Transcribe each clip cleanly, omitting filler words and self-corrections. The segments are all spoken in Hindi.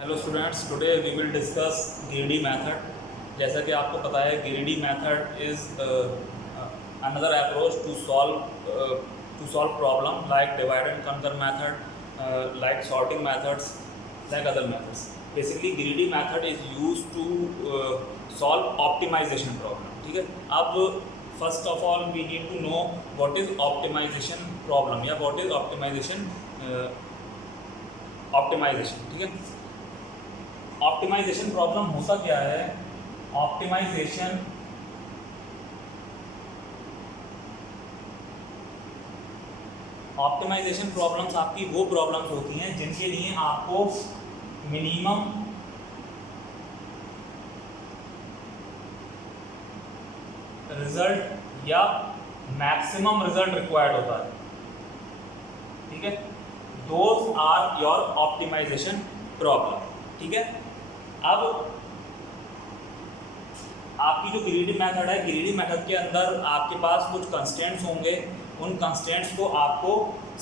Hello students, today we will discuss greedy method. जैसा कि आपको पता है, greedy method is another approach to solve problem like divide and conquer method, like sorting methods, like other methods. Basically greedy method is used to solve optimization problem. ठीक है, अब first of all we need to know what is optimization problem या व्हाट इज ऑप्टिमाइजेशन। ठीक है, ऑप्टिमाइजेशन प्रॉब्लम होता क्या है? ऑप्टिमाइजेशन प्रॉब्लम्स आपकी वो प्रॉब्लम्स होती हैं जिनके लिए आपको मिनिमम रिजल्ट या मैक्सिमम रिजल्ट रिक्वायर्ड होता है। ठीक है, those are your optimization problem. ठीक है, अब आपकी जो ग्रीडी मेथड है, ग्रीडी मेथड के अंदर आपके पास कुछ कंस्ट्रेंट्स होंगे, उन कंस्ट्रेंट्स को आपको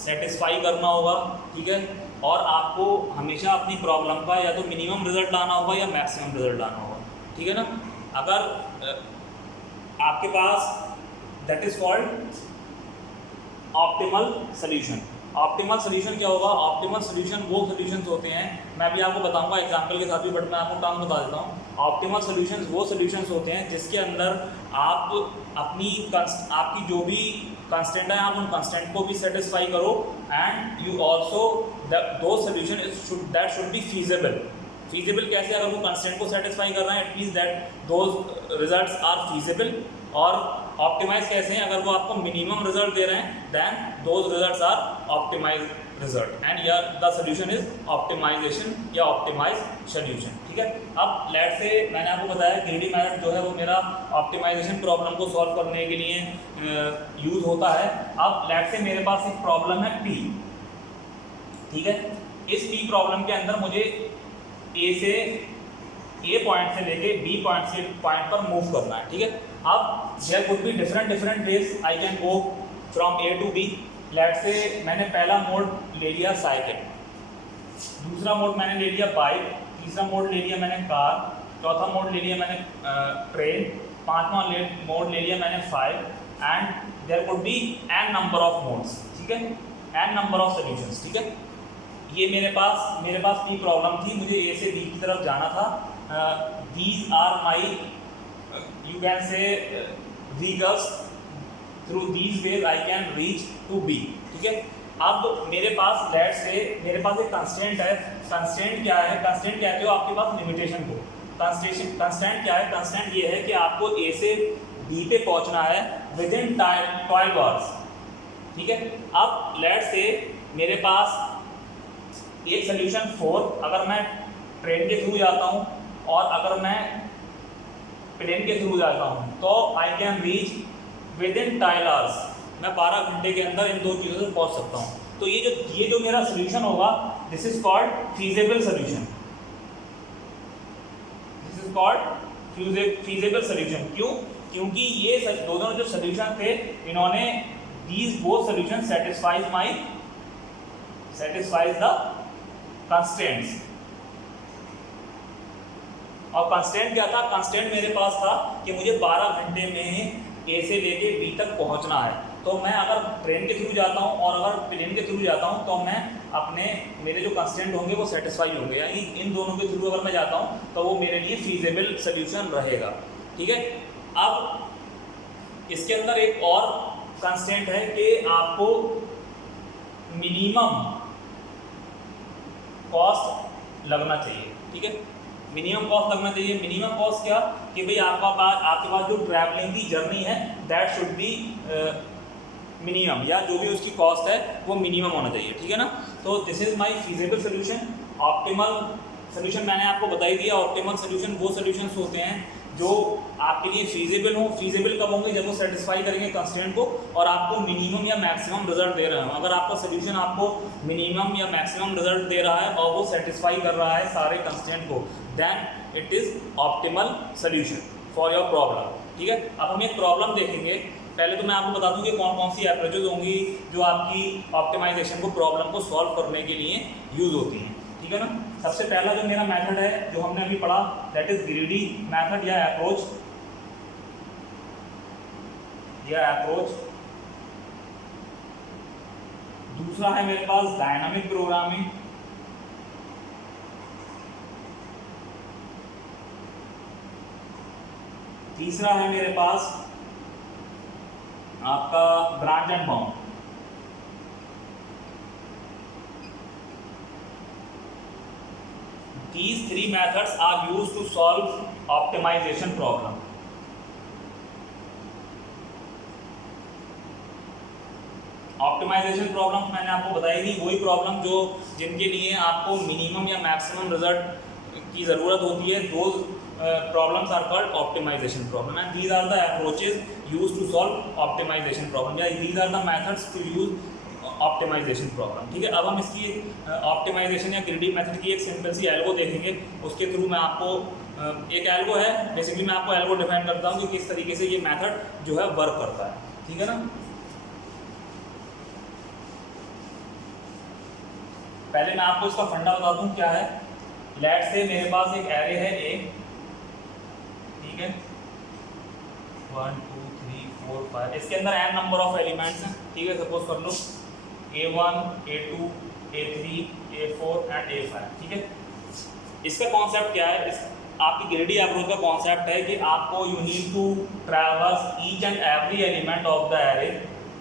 सेटिस्फाई करना होगा। ठीक है, और आपको हमेशा अपनी प्रॉब्लम का या तो मिनिमम रिजल्ट लाना होगा या मैक्सिमम रिजल्ट लाना होगा। ठीक है ना, अगर आपके पास that is called optimal solution. Optimal solution क्या होगा? ऑप्टिमल सोल्यूशन वो सोल्यूशंस होते हैं, मैं अभी आपको बताऊंगा एग्जांपल के साथ भी, बट मैं आपको टर्म बता देता हूँ। ऑप्टिमल सोल्यूशंस वो सोल्यूशंस होते हैं जिसके अंदर आप आपकी जो भी कंस्टेंट है, आप उन कंस्टेंट को भी सेटिस्फाई करो, and you also do solution that should be feasible. Feasible कैसे? अगर वो कंस्टेंट को सेटिस्फाई कर रहे हैं, it means that those results are feasible. और ऑप्टिमाइज कैसे हैं? अगर वो आपको मिनिमम रिजल्ट दे रहे हैं, then those results are optimize result, and यार द सोल्यूशन इज ऑप्टिमाइजेशन या ऑप्टिमाइज सोल्यूशन। ठीक है, अब लेट से मैंने आपको बताया ग्रीडी मेथड जो है वो मेरा ऑप्टिमाइजेशन प्रॉब्लम को सॉल्व करने के लिए यूज होता है। अब लेट से मेरे पास एक प्रॉब्लम है P। ठीक है, इस P प्रॉब्लम के अंदर मुझे A पॉइंट से लेके B पॉइंट पर मूव करना है। ठीक है, अब there could be different ways I can go from A to B। Let say मैंने पहला मोड ले लिया साइकिल, दूसरा मोड मैंने ले लिया बाइक, तीसरा मोड ले लिया मैंने कार, चौथा मोड ले लिया मैंने ट्रेन, पांचवा मोड ले लिया मैंने flight, and there could be n number of modes. ठीक है, n नंबर ऑफ सॉल्यूशंस। ठीक है, ये मेरे पास P प्रॉब्लम थी, मुझे A से B की तरफ जाना था। These are my you can say vehicles, through these ways I can reach to B। ठीक है, अब मेरे पास लेट से मेरे पास एक कंस्टेंट है। कंस्टेंट क्या है? कंस्टेंट कहते हो आपके पास लिमिटेशन को। कंस्टेंट क्या है? कंस्टेंट ये है कि आपको A से B पे पहुंचना है विद इन 12 आवर्स। ठीक है, अब लेट से मेरे पास एक सोल्यूशन 4, अगर मैं ट्रेन के थ्रू जाता हूँ और अगर मैं प्लेन के थ्रू जाता हूँ, तो I can reach with in 12 hours. मैं 12 घंटे के अंदर इन दो चीज़ों से पहुँच सकता हूँ। तो ये जो मेरा सोल्यूशन होगा, this is called feasible solution. This is called feasible solution. क्यों? क्योंकि ये दोनों जो सोल्यूशन थे, इन्होंने these both solution satisfies the constraints। और कंस्टेंट क्या था? कंस्टेंट मेरे पास था कि मुझे 12 घंटे में A से लेके B तक पहुंचना है। तो मैं अगर ट्रेन के थ्रू जाता हूं और अगर प्लेन के थ्रू जाता हूं, तो मैं मेरे जो कंस्टेंट होंगे वो सेटिस्फाई होंगे, यानी इन दोनों के थ्रू अगर मैं जाता हूं तो वो मेरे लिए फीजेबल सोल्यूशन रहेगा। ठीक है, अब इसके अंदर एक और कंस्टेंट है कि आपको मिनिमम कॉस्ट लगना चाहिए। ठीक है, मिनिमम कॉस्ट लगना चाहिए। मिनिमम कॉस्ट क्या? कि भाई आपके पास जो ट्रैवलिंग की जर्नी है, दैट शुड बी मिनिमम, या जो भी उसकी कॉस्ट है वो मिनिमम होना चाहिए। ठीक है ना, तो this is my feasible solution. Optimal solution मैंने आपको बता ही दिया। ऑप्टिमल सोल्यूशन वो सोल्यूशंस होते हैं जो आपके लिए फीजेबल हो। फीजेबल कब होंगे? जब वो सेटिस्फाई करेंगे कंस्ट्रेंट को और आपको मिनिमम या मैक्सिमम रिजल्ट दे रहे हो। अगर आपका सोल्यूशन आपको मिनिमम या मैक्सिमम रिजल्ट दे रहा है और वो सेटिस्फाई कर रहा है सारे कंस्ट्रेंट को, then it is optimal solution for your problem. ठीक है, अब हम एक प्रॉब्लम देखेंगे। पहले तो मैं आपको बता दूं कि कौन कौन सी अप्रोचेज होंगी जो आपकी ऑप्टिमाइजेशन को प्रॉब्लम को सॉल्व करने के लिए यूज़ होती हैं। ठीक है ना। सबसे पहला जो मेरा मेथड है जो हमने अभी पढ़ा दैट इज ग्रीडी मेथड या अप्रोच, दूसरा है मेरे पास डायनामिक प्रोग्रामिंग, तीसरा है मेरे पास आपका branch and bound. These three methods are used to solve optimization problem. ऑप्टिमाइजेशन प्रॉब्लम मैंने आपको बताई थी, वही प्रॉब्लम जो जिनके लिए आपको मिनिमम या मैक्सिमम रिजल्ट की ज़रूरत होती है, दो problems are called optimization problem and these are the approaches used to solve optimization problem या these are the methods to use optimization problem. ठीक है, अब हम इसकी ऑप्टिमाइजेशन या ग्रीडी मेथड की एक सिंपल सी एल्गो देखेंगे। उसके थ्रू मैं आपको एक एल्गो है, बेसिकली मैं आपको एल्गो डिफाइन करता हूँ कि किस तरीके से ये मेथड जो है वर्क करता है। ठीक है ना, पहले मैं आपको इसका फंडा बता दूं क्या है। लेट से मेरे पास एक एरे है ए, ठीक है, 1 2 3 4 5, इसके अंदर n नंबर ऑफ एलिमेंट्स हैं। ठीक है, सपोज कर लो A1 A2 A3 A4 and A5। ठीक है, इसका कॉन्सेप्ट क्या है, आपकी ग्रीडी अप्रोच का कॉन्सेप्ट है कि आपको you need to traverse each and every element of the array.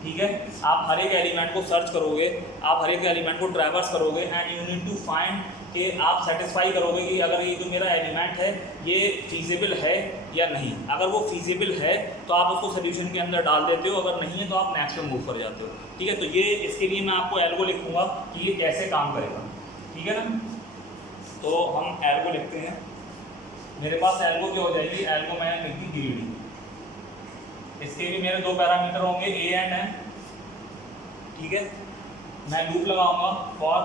ठीक है, आप हर एक एलिमेंट को सर्च करोगे, आप हर एक एलिमेंट को ट्रैवर्स करोगे and you need to find कि आप सेटिस्फाई करोगे कि अगर ये जो मेरा एलिमेंट है ये फीजिबल है या नहीं। अगर वो फीजिबल है तो आप उसको सोल्यूशन के अंदर डाल देते हो, अगर नहीं है तो आप नेक्स्ट में मूव कर जाते हो। ठीक है, तो ये इसके लिए मैं आपको एल्गो लिखूंगा कि ये कैसे काम करेगा। ठीक है ना, तो हम एल्गो लिखते हैं। मेरे पास एल्गो क्या हो जाएगी, एल्गो मैंने लिख दी ग्रीडी। इसके भी मेरे दो पैरामीटर होंगे ए एंड एन। ठीक है, मैं लूप लगाऊंगा for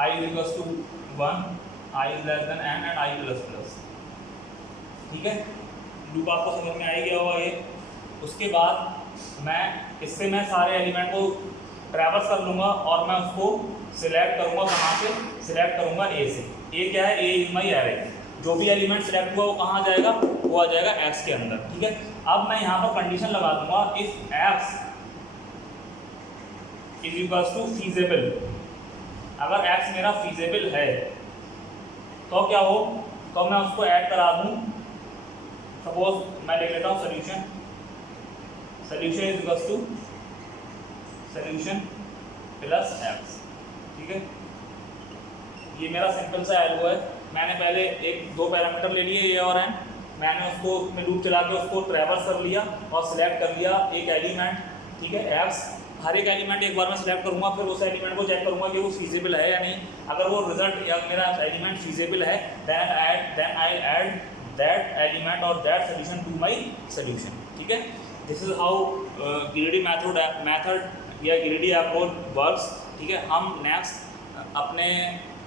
i equals to 1, i less than n and i plus plus. ठीक है, लूप आपको समझ में आ ही गया होगा ये। उसके बाद मैं सारे एलिमेंट को ट्रैवर्स कर लूँगा और मैं उसको सिलेक्ट करूँगा। कहाँ से सिलेक्ट करूँगा, ए से। ए क्या है, ए इज माई एरे। जो भी एलिमेंट सिलेक्ट हुआ वो कहाँ जाएगा, वो आ जाएगा एक्स के अंदर। ठीक है, अब मैं यहाँ पर कंडीशन लगा दूंगा if X is equals to feasible. अगर एक्स मेरा फीजेबल है तो क्या हो, तो मैं उसको ऐड करा दूं। सपोज मैं लिख लेता हूँ solution is equals to solution plus X. ठीक है, ये मेरा सिंपल सा एल्गो है। मैंने पहले दो पैरामीटर ले लिए ए और एन, मैंने उसको में लूप चला के उसको ट्रैवर्स कर लिया और सिलेक्ट कर लिया एक एलिमेंट। ठीक है, एक्स, हर एक एलिमेंट एक बार मैं सिलेक्ट करूंगा, फिर उस एलिमेंट को चेक करूंगा कि वो फीजिबल है या नहीं। अगर वो रिजल्ट या मेरा एलिमेंट फीजिबल है then I add that element और that solution to my solution. ठीक है, this is how greedy method या ग्रीडी अप्रोच वर्क्स। ठीक है, हम नेक्स्ट अपने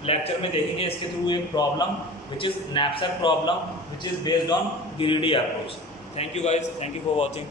लेक्चर में देखेंगे इसके थ्रू एक problem which is knapsack problem which is based on greedy approach. Thank you guys, thank you for watching.